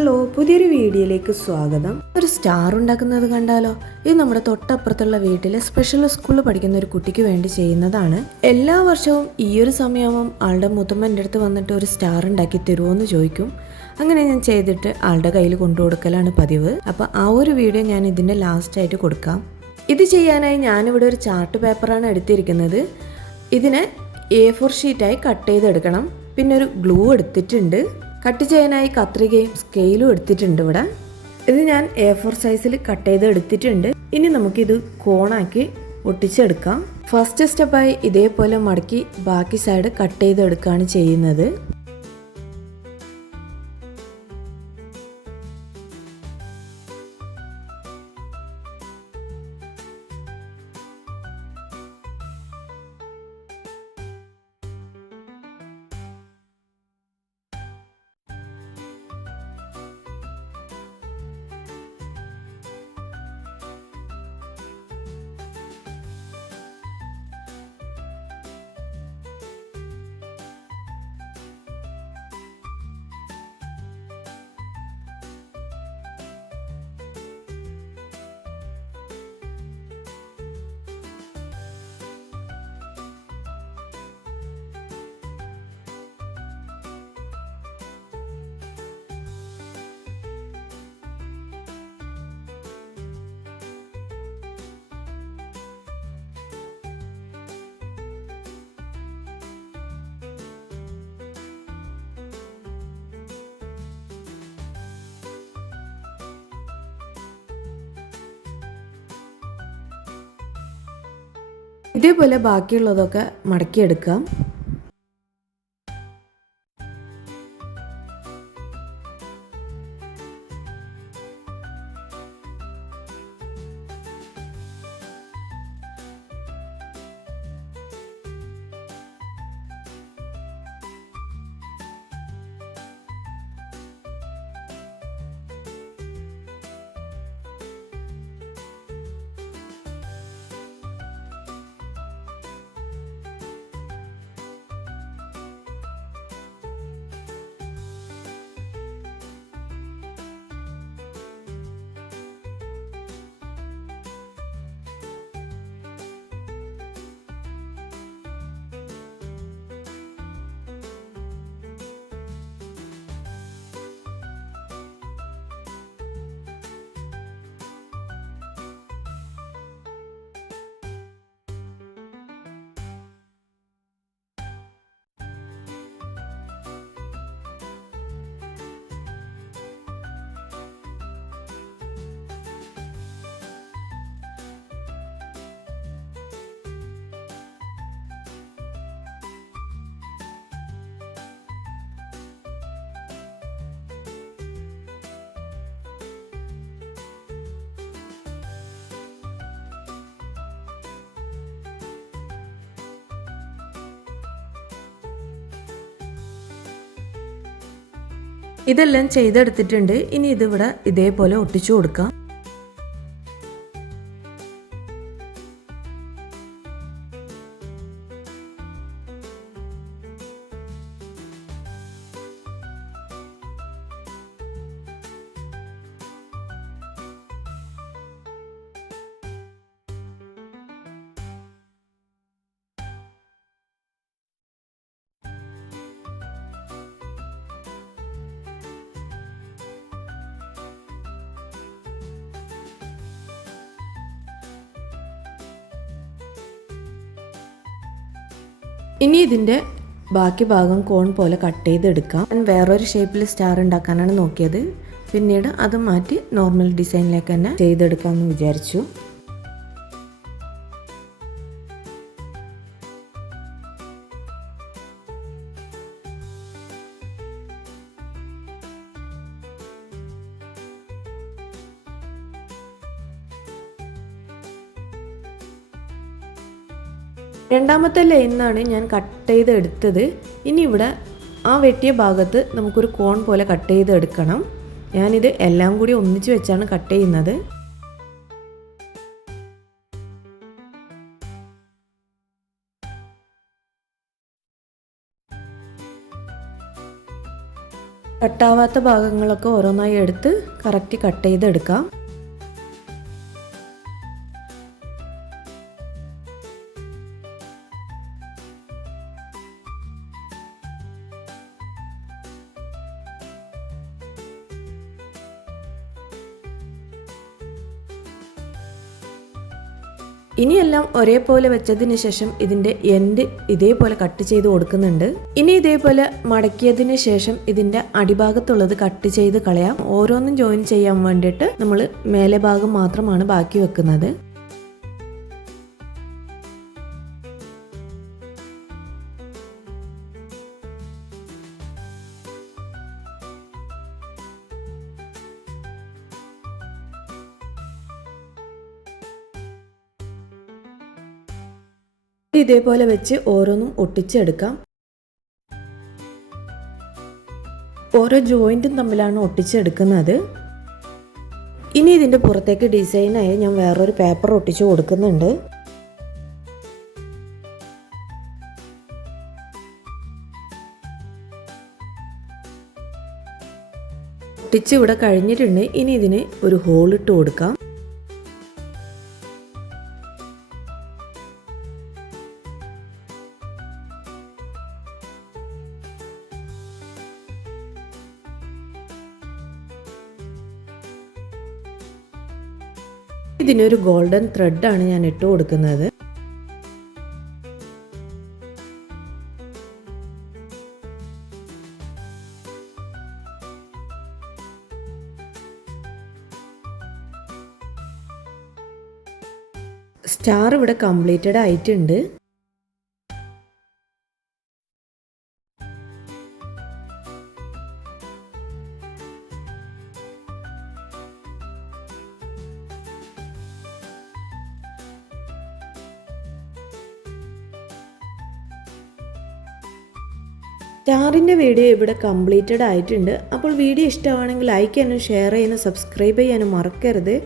Hello പുതിയൊരു വീഡിയോയിലേക്ക് സ്വാഗതം. ഒരു സ്റ്റാർ ഉണ്ടാക്കുന്നത് കണ്ടാലോ? ഇത് നമ്മുടെ തൊട്ടപ്പുറത്തുള്ള വീട്ടിലെ സ്പെഷ്യൽ സ്കൂളിൽ പഠിക്കുന്ന ഒരു കുട്ടിക്ക് വേണ്ടി ചെയ്യുന്നതാണ്. എല്ലാ വർഷവും ഈ ഒരു സമയവും ആളുടെ മുത്തമ്മന്റെ അടുത്ത് വന്നിട്ട് ഒരു സ്റ്റാർ ഉണ്ടാക്കി തരുമോ എന്ന് ചോദിക്കും. അങ്ങനെ ഞാൻ ചെയ്തിട്ട് ആളുടെ കയ്യിൽ കൊണ്ടു കൊടുക്കലാണ് പതിവ്. അപ്പോൾ ആ ഒരു വീഡിയോ ഞാൻ ഇതിന്റെ ലാസ്റ്റായിട്ട് കൊടുക്കാം. ഇത് ചെയ്യാനായി ഞാനിവിടെ ഒരു ചാർട്ട് പേപ്പറാണ് എടുത്തിരിക്കുന്നത്. ഇതിനെ എ ഫോർ ഷീറ്റായി കട്ട് ചെയ്തെടുക്കണം. പിന്നെ ഒരു ഗ്ലൂ എടുത്തിട്ടുണ്ട്. കട്ട് ചെയ്യാനായി കത്രികയും സ്കെയിലും എടുത്തിട്ടുണ്ട് ഇവിടെ. ഇത് ഞാൻ എ ഫോർ സൈസിൽ കട്ട് ചെയ്ത് എടുത്തിട്ടുണ്ട്. ഇനി നമുക്കിത് കോണാക്കി ഒട്ടിച്ചെടുക്കാം. ഫസ്റ്റ് സ്റ്റെപ്പായി ഇതേപോലെ മടക്കി ബാക്കി സൈഡ് കട്ട് ചെയ്തെടുക്കുകയാണ് ചെയ്യുന്നത്. ഇതേപോലെ ബാക്കിയുള്ളതൊക്കെ മടക്കിയെടുക്കാം. ഇതെല്ലാം ചെയ്തെടുത്തിട്ടുണ്ട്. ഇനി ഇതിവിടെ ഇതേപോലെ ഒട്ടിച്ചു കൊടുക്കാം. ഇനി ഇതിന്റെ ബാക്കി ഭാഗം കോൺ പോലെ കട്ട് ചെയ്തെടുക്കാം. ഞാൻ വേറൊരു ഷേപ്പിൽ സ്റ്റാർ ഉണ്ടാക്കാനാണ് നോക്കിയത്. പിന്നീട് അത് മാറ്റി നോർമൽ ഡിസൈനിലേക്ക് തന്നെ ചെയ്തെടുക്കാമെന്ന് വിചാരിച്ചു. രണ്ടാമത്തെ ലൈനാണ് ഞാൻ കട്ട് ചെയ്ത് എടുത്തത് ഇനി ഇവിടെ ആ വെട്ടിയ ഭാഗത്ത് നമുക്കൊരു കോൺ പോലെ കട്ട് ചെയ്ത് എടുക്കണം ഞാനിത് എല്ലാം കൂടി ഒന്നിച്ച് വെച്ചാണ് കട്ട് ചെയ്യുന്നത്. കട്ടാവാത്ത ഭാഗങ്ങളൊക്കെ ഓരോന്നായി എടുത്ത് കറക്റ്റ് കട്ട് ചെയ്തെടുക്കാം. ഇനിയെല്ലാം ഒരേപോലെ വെച്ചതിന് ശേഷം ഇതിന്റെ എൻഡ് ഇതേപോലെ കട്ട് ചെയ്ത് കൊടുക്കുന്നുണ്ട്. ഇനി ഇതേപോലെ മടക്കിയതിന് ശേഷം ഇതിന്റെ അടിഭാഗത്തുള്ളത് കട്ട് ചെയ്ത് കളയാം. ഓരോന്നും ജോയിൻ ചെയ്യാൻ വേണ്ടിയിട്ട് നമ്മൾ മേലെ ഭാഗം മാത്രമാണ് ബാക്കി വെക്കുന്നത്. ഇതേപോലെ വെച്ച് ഓരോന്നും ഒട്ടിച്ചെടുക്കാം. ഓരോ ജോയിന്റും തമ്മിലാണ് ഒട്ടിച്ചെടുക്കുന്നത്. ഇനി ഇതിന്റെ പുറത്തേക്ക് ഡിസൈനായി ഞാൻ വേറൊരു പേപ്പർ ഒട്ടിച്ച് കൊടുക്കുന്നുണ്ട്. ഒട്ടിച്ച് ഇവിടെ കഴിഞ്ഞിട്ടുണ്ട്. ഇനി ഇതിന് ഒരു ഹോൾ ഇട്ട് കൊടുക്കാം. ഇതിനൊരു ഗോൾഡൻ ത്രെഡാണ് ഞാൻ ഇട്ട് കൊടുക്കുന്നത്. സ്റ്റാർ ഇവിടെ കംപ്ലീറ്റഡ് ആയിട്ടുണ്ട്. സ്റ്റാറിന്റെ വീഡിയോ ഇവിടെ കംപ്ലീറ്റഡ് ആയിട്ടുണ്ട്. അപ്പോൾ വീഡിയോ ഇഷ്ടമാണെങ്കിൽ ലൈക്ക് ചെയ്യാനും ഷെയർ ചെയ്യാനും സബ്സ്ക്രൈബ് ചെയ്യാനും മറക്കരുത്.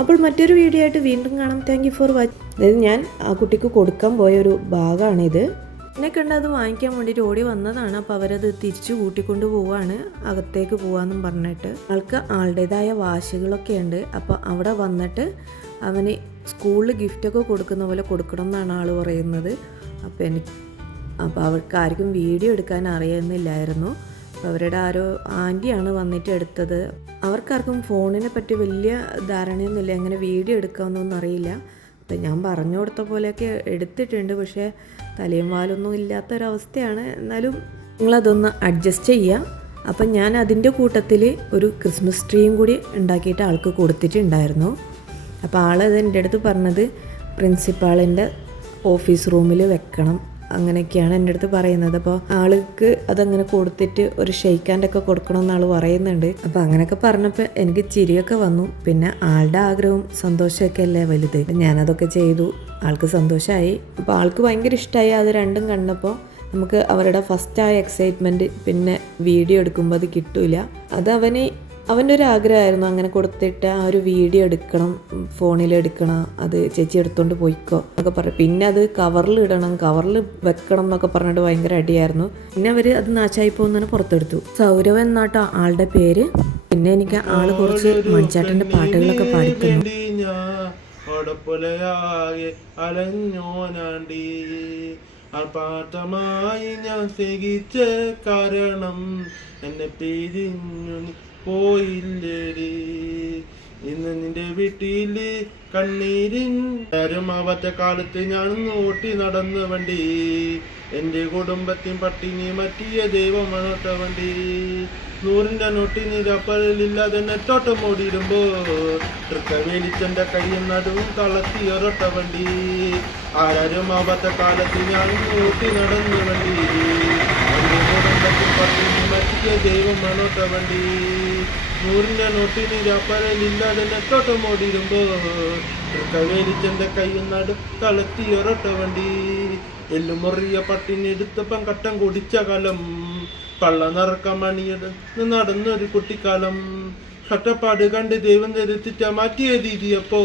അപ്പോൾ മറ്റൊരു വീഡിയോ ആയിട്ട് വീണ്ടും കാണാം. താങ്ക് യു ഫോർ വാച്ച് അതായത് ഞാൻ ആ കുട്ടിക്ക് കൊടുക്കാൻ പോയ ഒരു ഭാഗമാണിത്. എന്നെ കണ്ട് അത് വാങ്ങിക്കാൻ വേണ്ടിയിട്ട് ഓടി വന്നതാണ്. അപ്പോൾ അവരത് തിരിച്ചു കൂട്ടിക്കൊണ്ട് പോവാണ്. അകത്തേക്ക് പോവാന്നും പറഞ്ഞിട്ട്. ആൾക്ക് ആളുടേതായ വാശികളൊക്കെ ഉണ്ട്. അപ്പോൾ അവിടെ വന്നിട്ട് അവന് സ്കൂളിൽ ഗിഫ്റ്റൊക്കെ കൊടുക്കുന്ന പോലെ കൊടുക്കണം എന്നാണ് ആൾ പറയുന്നത്. അപ്പോൾ എനിക്ക് അപ്പോൾ അവർക്ക് ആർക്കും വീഡിയോ എടുക്കാൻ അറിയുന്നില്ലായിരുന്നു. അവരുടെ ആരോ ആന്റിയാണ് വന്നിട്ട് എടുത്തത്. അവർക്കാർക്കും ഫോണിനെ പറ്റി വലിയ ധാരണയൊന്നുമില്ല. എങ്ങനെ വീഡിയോ എടുക്കാമെന്നൊന്നും അറിയില്ല. അപ്പം ഞാൻ പറഞ്ഞു കൊടുത്ത പോലെയൊക്കെ എടുത്തിട്ടുണ്ട്. പക്ഷേ തലയും വാലൊന്നും ഇല്ലാത്തൊരവസ്ഥയാണ്. എന്നാലും നിങ്ങളതൊന്ന് അഡ്ജസ്റ്റ് ചെയ്യുക. അപ്പം ഞാൻ അതിന്റെ കൂട്ടത്തിൽ ഒരു ക്രിസ്മസ് ട്രീയും കൂടി ഉണ്ടാക്കിയിട്ട് ആൾക്ക് കൊടുത്തിട്ടുണ്ടായിരുന്നു. അപ്പോൾ ആളത് എന്റെ അടുത്ത് പറഞ്ഞത് പ്രിൻസിപ്പാളിന്റെ ഓഫീസ് റൂമിൽ വെക്കണം. അങ്ങനെയൊക്കെയാണ് എന്റെ അടുത്ത് പറയുന്നത്. അപ്പോൾ ആൾക്ക് അതങ്ങനെ കൊടുത്തിട്ട് ഒരു ഷെയ്ക്കാന്റെ ഒക്കെ കൊടുക്കണമെന്ന് ആൾ പറയുന്നുണ്ട്. അപ്പോൾ അങ്ങനെയൊക്കെ പറഞ്ഞപ്പോൾ എനിക്ക് ചിരിയൊക്കെ വന്നു. പിന്നെ ആളുടെ ആഗ്രഹവും സന്തോഷമൊക്കെ അല്ലേ വലുത്? ഞാനതൊക്കെ ചെയ്തു. ആൾക്ക് സന്തോഷമായി അപ്പോൾ ആൾക്ക് ഭയങ്കര ഇഷ്ടമായി അത് രണ്ടും കണ്ടപ്പോൾ നമുക്ക് അവരുടെ ഫസ്റ്റ് ആയ എക്സൈറ്റ്മെന്റ് പിന്നെ വീഡിയോ എടുക്കുമ്പോൾ അത് കിട്ടൂല. അത് അവന് അവന്റെ ഒരു ആഗ്രഹമായിരുന്നു അങ്ങനെ കൊടുത്തിട്ട് ആ ഒരു വീഡിയോ എടുക്കണം ഫോണിൽ എടുക്കണം അത് ചേച്ചി എടുത്തുകൊണ്ട് പോയിക്കോ എന്നൊക്കെ പറഞ്ഞു. പിന്നെ അത് കവറിൽ ഇടണം കവറിൽ വെക്കണം എന്നൊക്കെ പറഞ്ഞിട്ട് ഭയങ്കര അടിയായിരുന്നു. പിന്നെ അവർ അത് നാശായി പോകുന്നതിന് പുറത്തെടുത്തു. സൗരവ് എന്നാട്ടോ ആളുടെ പേര്. പിന്നെ എനിക്ക് ആൾ കുറച്ച് മണിച്ചാട്ടന്റെ പാട്ടുകളൊക്കെ പാടിക്കുന്നു പാട്ടമായി ആർപ്പാട്ടമായി ഞാൻ സ്നേഹിച്ച കാരണം എന്നെ പിരിഞ്ഞു പോയില്ലേടി. ഇന്ന് നിന്റെ വീട്ടിൽ കണ്ണീരിൻ ആവാത്ത കാലത്ത് ഞാൻ ഓട്ടി നടന്ന വണ്ടി. എന്റെ കുടുംബത്തിൻ പട്ടിണി മറ്റിയ ദൈവമണോട്ട വണ്ടി. നൂറിന്റെ നോട്ടി നിരപ്പലില്ലാതെ നെറ്റോട്ടം ഓടിയിടുമ്പോ തൃക്ക വേലിച്ചന്റെ കയ്യും നടുവും തളത്തി ഒരൊട്ട വണ്ടി. ആരും ആവാത്ത കാലത്ത് ഞാൻ ഓട്ടി നടന്ന വണ്ടി. കുടുംബത്തിൻ പട്ടിണി മറ്റിയ ദൈവമണോട്ട വണ്ടി. നൂറിന്റെ നോട്ടിന് വ്യാപാരമില്ലാതെ നെത്തോട്ടം ഓടിയിരുമ്പോ കവേലിച്ചന്റെ കയ്യും നടു തളർത്തി ഒരൊട്ട വണ്ടി. എല്ലുമുറിയ പട്ടിനെടുത്തപ്പം കട്ടം കുടിച്ച കാലം. പള്ള നിറക്ക മണിയെടുത്ത് നടന്നൊരു കുട്ടിക്കാലം. കഷ്ടപ്പാട് കണ്ട് ദൈവം ധരിച്ചിട്ട മാറ്റിയ രീതിയപ്പോ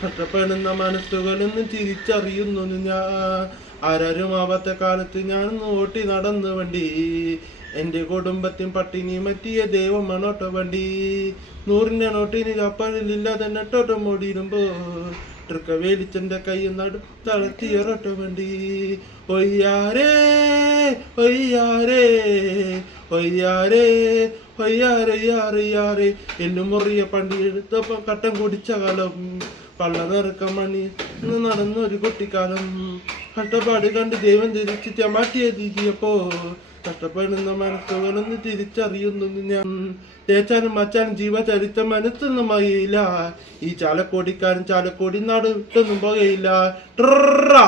കഷ്ടപ്പെടുന്ന മനസ്സുകളൊന്നും തിരിച്ചറിയുന്നു ഞാൻ. ആരാരും ആവാത്ത കാലത്ത് ഞാൻ ഓട്ടി നടന്നു വണ്ടി. എന്റെ കുടുംബത്തിൽ പട്ടിണി മറ്റിയ ദൈവമാണോട്ടോ വണ്ടി. നൂറിന്റെ നോട്ടിന് കപ്പലില്ലാതെ നെട്ടോട്ടം ഓടിയിടുമ്പോ ട്രിക്ക വേലിച്ചന്റെ കൈ നടു തളർത്തിയറോട്ടോ വണ്ടി. ഒയ്യാരേ ഒയ്യാരേ ഒയ്യാരേ ഒയ്യാറയ്യാറയ്യാറേ എന്നും മുറിയ പണ്ടി എടുത്തപ്പം കട്ടം കുടിച്ച കാലം. പള്ള നിറക്കം മണി ഇന്ന് നടന്നൊരു കുട്ടിക്കാലം. കഷ്ടപ്പാട് കണ്ട് ദൈവം തിരിച്ചിട്ട് മാറ്റിയ തിരിയപ്പോ കഷ്ടപ്പെടുന്ന മനസ്സുകളൊന്ന് തിരിച്ചറിയുന്നു ഞാൻ. തേച്ചാനും മച്ചാനും ജീവചരിത്രം മനസ്സൊന്നും അറിയില്ല. ഈ ചാലക്കോടിക്കാരൻ ചാലക്കോടി നാട് പോകയില്ല. ട്രറാ